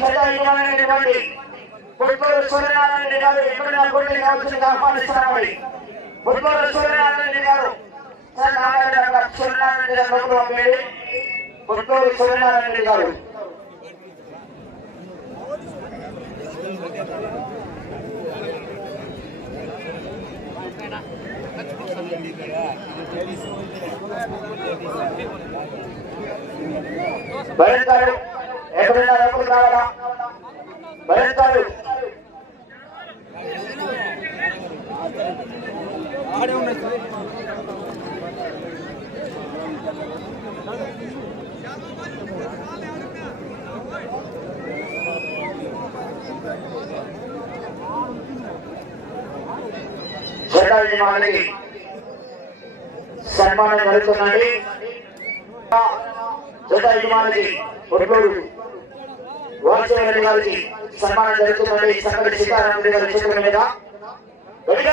సదా యజమానైనటువంటి పుట్టూరు సూర్యనారాయణ గారు ఎక్కడ కోటి కావాల్సిందిగా ఆహ్వానిస్తున్నామని పుట్టూరు సూర్యనారాయణ గారు సూర్యనారాయణ గారు లోపల సూర్యనారాయణ గారు. భరిస్తారు ఎక్కడైనా లోపలికి రావాలా భరిస్తారు జెండాభిమానులకి సన్మానం జరుగుతుందండి. యజమానికి ఒడ్లూరు వాసుదేవరెడ్డి గారికి సన్మానం జరుగుతుందండి. సంగతి సీతారామరెడ్డి గారి చేతుల మీద. గట్టిగా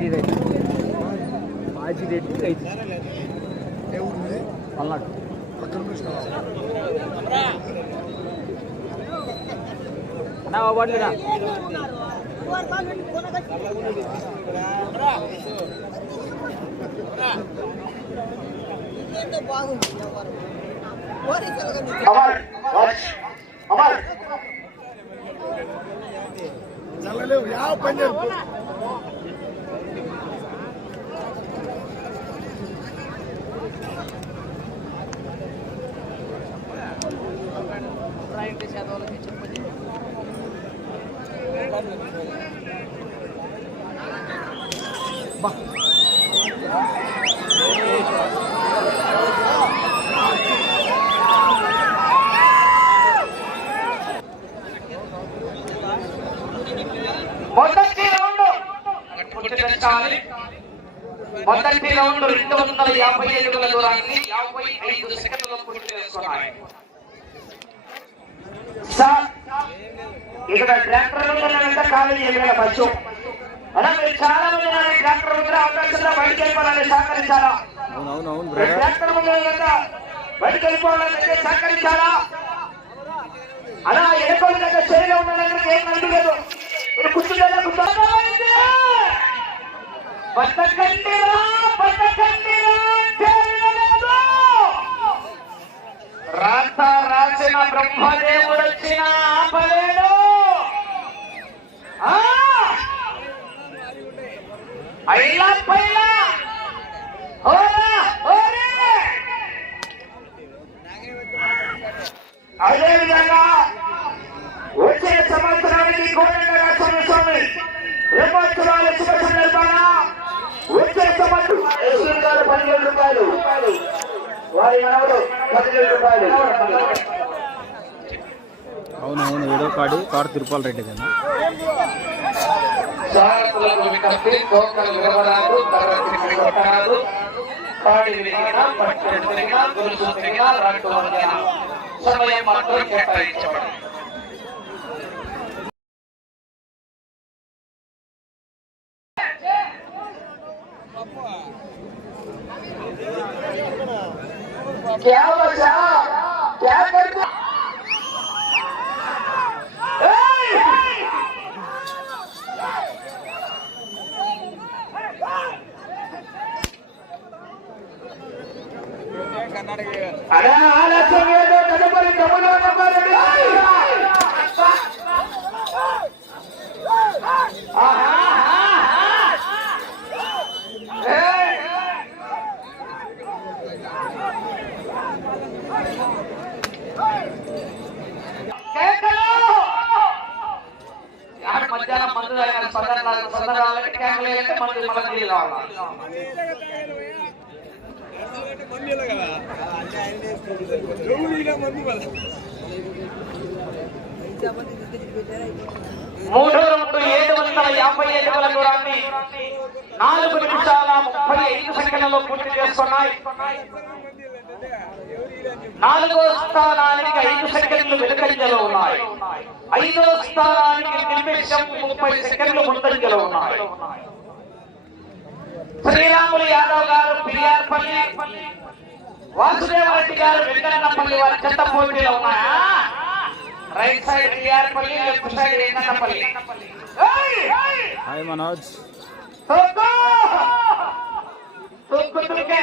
చెప్పండి రేపు వెళ్ళిపోతామా బాజిరెడ్డి రైతు పల్నాడు అన్నా అమర్ చల్లలేవు ಯಾವ పంజాబ్ మొదటి రౌండ్. పూర్తి మొదటి రౌండ్ రెండు వందల యాభై అడుగుల దూరాన్ని యాభై ఐదు సెకండ్లలో పూర్తి చేసుకున్నాయి. సార్ ఇక్కడ ట్రాక్టర్ వెంట ఖాళీ చేయగల బస్సు అలా మీరు చాలా మంది ట్రాక్టర్ ముందర అవకాశంలో బయటికి వెళ్ళిపోవాలని సహకరించాలా? ట్రాక్టర్ కనుక బయటికి వెళ్ళిపోవాలంటే సహకరించాలా? అలా ఎన్నికలు దగ్గర చేయలో దగ్గరికి ఏం నడుపు లేదు. మీరు కూర్చుంటే బతకండిరా చేయలేదు రాత రాసిన బ్రహ్మదేవుడు వచ్చిన రాష్ట్ర స్వామి బ్రహ్మోత్సవాల శుభ సందర్భాన వచ్చే సంవత్సరం యశ్వర్ గారు పదివేల రూపాయలు వారి మనవడు పదివేల రూపాయలు అవునవును ఏడో కాడి కాడు తిరుపాల రెడ్డి కదా. సారథులకు వికల్పి क्या बचा क्या करते అరే ఆలస్యం మందు తాగిన మళ్ళీ నీళ్ళు మూడు రెండు ఏడు వందల యాభై ఐదు వేల దూరాన్ని నాలుగు నిమిషాల ముప్పై ఐదు సెకండ్లలో పూర్తి చేస్తున్నాయి. నాలుగో స్థానానికి ఐదు సెకండ్లు వెనుకంజలో ఉన్నాయి. ఐదో స్థానానికి నిమిషం ముప్పై సెకండ్లు ముందంజలో ఉన్నాయి శ్రీరాములు యాదవ్ గారు పిఆర్పల్లి వాసుదేవరెడ్డి గారు వెంకన్నపల్లి వారి చెత్త పోటీలో ఉన్నాయా రైట్ సైడ్ పిఆర్పల్లి లెఫ్ట్ సైడ్ వెంకన్నపల్లి ఏయ్! హాయ్ మనోజ్ తొక్కు! తొక్కు తొక్కే.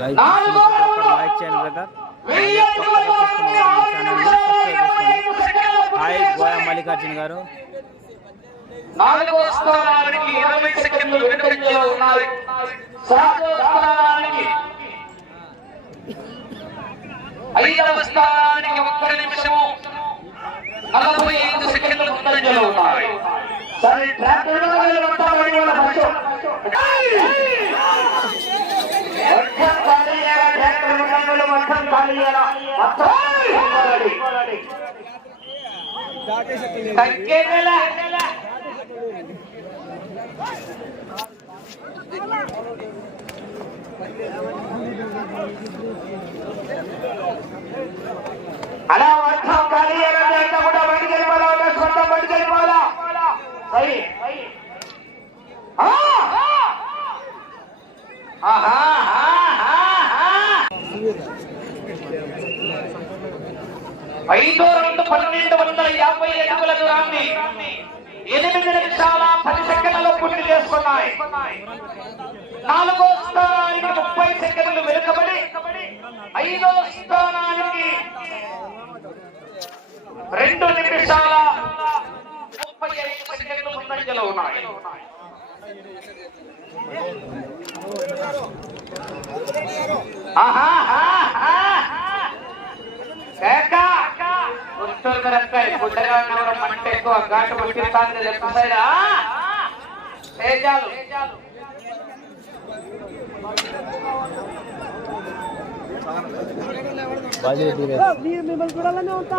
లైక్ చేయండి. లైక్ బ్రదర్ హాయ్ గోయా. మల్లికార్జున్ గారు. నాలుగో స్థానానికి ఇరవై సెకండ్లు వెనుకంజలో ఉన్నాయి. సాగో స్థానానికి ఐదవ స్థానానికి ఒక్క నిమిషము నలభై ఐదు సెకండ్లు ముందంజలో ఉన్నాయి. సరే ట్రాక్టర్ మొత్తం ఖాళీ మొత్తం అలా మొత్తం ఖాళీ చేయాలంటే అంతా కూడా బయటికి వెళ్ళిపోవాలా ఒక సొంత బయటికి వెళ్ళిపోవాలా సరే ఐదో రెండు పన్నెండు వందల యాభై అడుగుల దూరాన్ని ఎనిమిది నిమిషాల పది సెకండ్లలో పూర్తి చేసుకున్నాయి. నాలుగో స్థానానికి ముప్పై సెకండ్లు వెనుకబడి ఐదో స్థానానికి రెండు నిమిషాల ముప్పై ఐదు సెకండ్లు ముందంజలో ఉన్నాయి. అంటే ఎక్కువ ఘాటు పట్టిస్తాంది లెఫ్ట్ సైడ్ తేజాలు. బాజిరెడ్డి రే. మిమ్మల్ని చూడాలనే ఉంటా.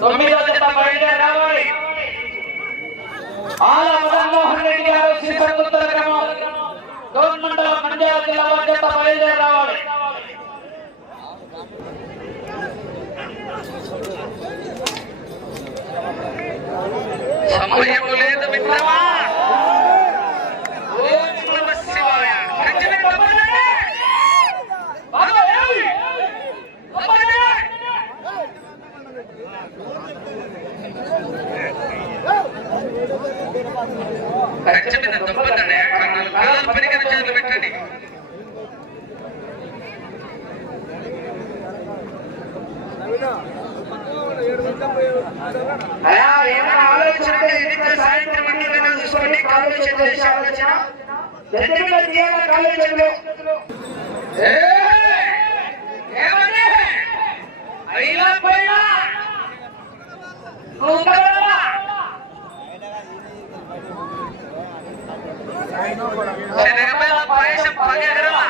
తొమ్మిదో జత బయట రావాలి ఆల మదన్మోహన్ రెడ్డి గారు శ్రీసంగుత్తర గ్రామం గవర్నమెంట్ మండ్యాల జిల్లా జత బయలుదేరి రావాలి సమయం లేదు మిత్రమా. తప్పదండి చేతులు పెట్టండి. ఏమైనా ఆలోచన సాయంత్రం అన్ని చూసుకోండి. కాలేజీ చేతులు ఆలోచన. ఏమని? అయినా పోయినా? Senegamela paese pagi gerela.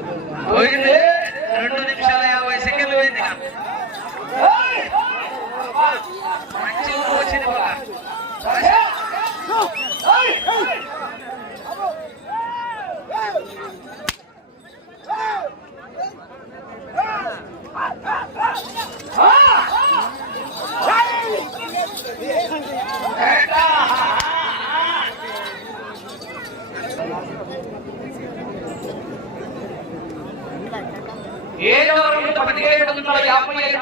Oh! ఏడవ రౌండ్ పదిహేడు వందల యాభై ఐదు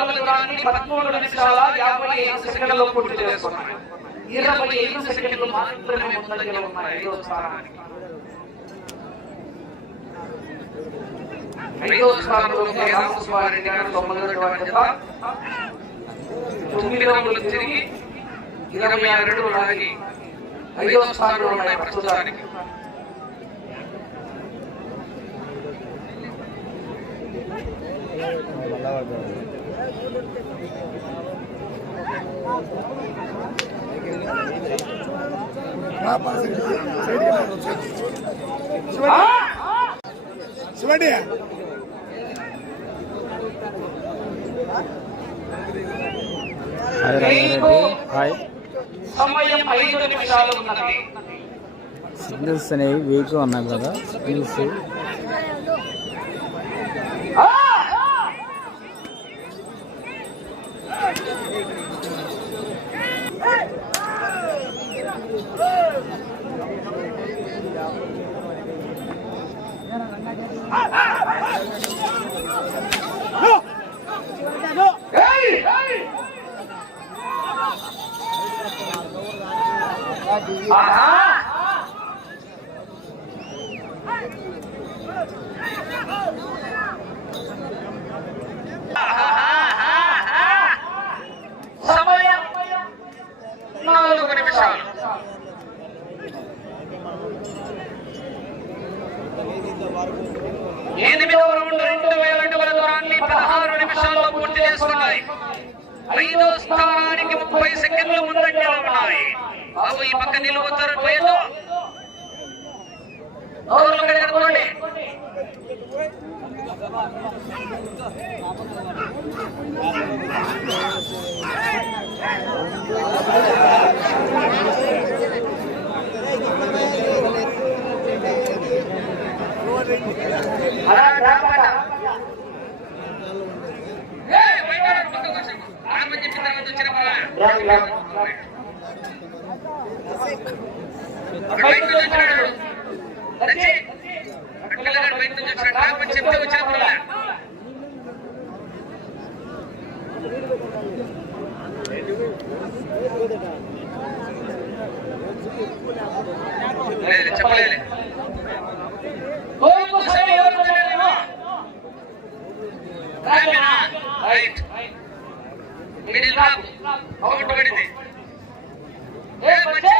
పదమూడు నిమిషాల యాభై ఐదు సెకండ్లలో పూర్తి చేసుకున్నాయి ఇరవై ఐదు సెకండ్లు మాత్రమే ముందంజలో ఉన్నాయి ఐదో స్థానానికి ఐదో స్థానంలో తొమ్మిది తిరిగి ఇరవై ఆరు లాగి ఐదో స్థానంలో ఉన్నాయి ప్రస్తుతానికి. శివండి హాయ్ రంగారెడ్డి హాయ్. సమయం ఐదు నిమిషాలు ఉన్నది. సిగ్నల్స్ అనేవి వీక్ ఉన్నాయి కదా. సిగ్నల్స్ చెప్పలేదు గోవింద స్వామి ఎవరు వదిలేదేమో? రాజేనా? రైట్. మిడిల్ బాబు. అవుట్ పడింది. ఏ బచ్చే?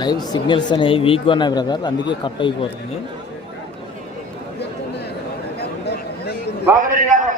లైవ్ సిగ్నల్స్ అనేవి వీక్గా ఉన్నాయి బ్రదర్. అందుకే కట్ అయిపోతుంది. బాబురెడ్డి గారు.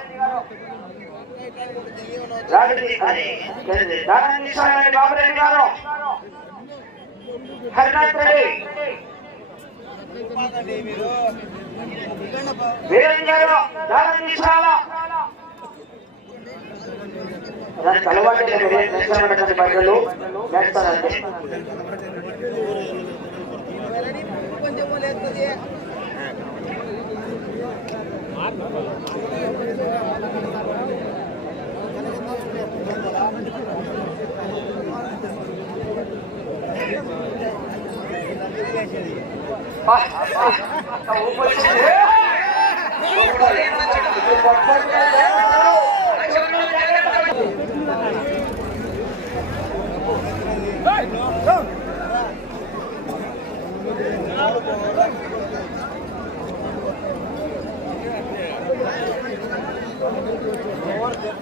Hey!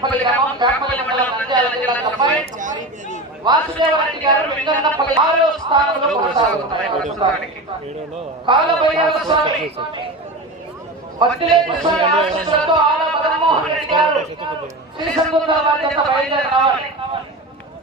గారు గ్రామం మండలం నంద్యాల జిల్లా వాసుదేవరెడ్డి గారు వెంకన్నపల్లి ఆరో స్థానంలో కొనసాగుతున్నారు. కాలభైరవ స్వామి మద్దిలేటి స్వామి ఆశీస్సులతో ఆల మదన్మోహన్ రెడ్డి గారు శ్రీ సంగుండ బయలుదేరి రావాలి